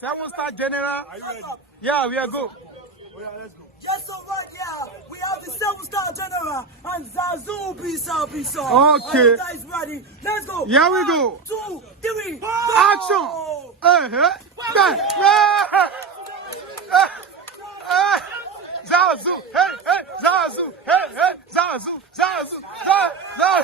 7-star general. Are you ready? Yeah, we are go. Oh, yeah, let's go. Yes, so right, yeah. We have the 7-star general and Zazu peace out. Okay. Are you guys ready? Let's go. Here we go. 1, 2, 3, go. Action. Zazu, hey, Zazu, hey, Zazu, Zazu, Zazu,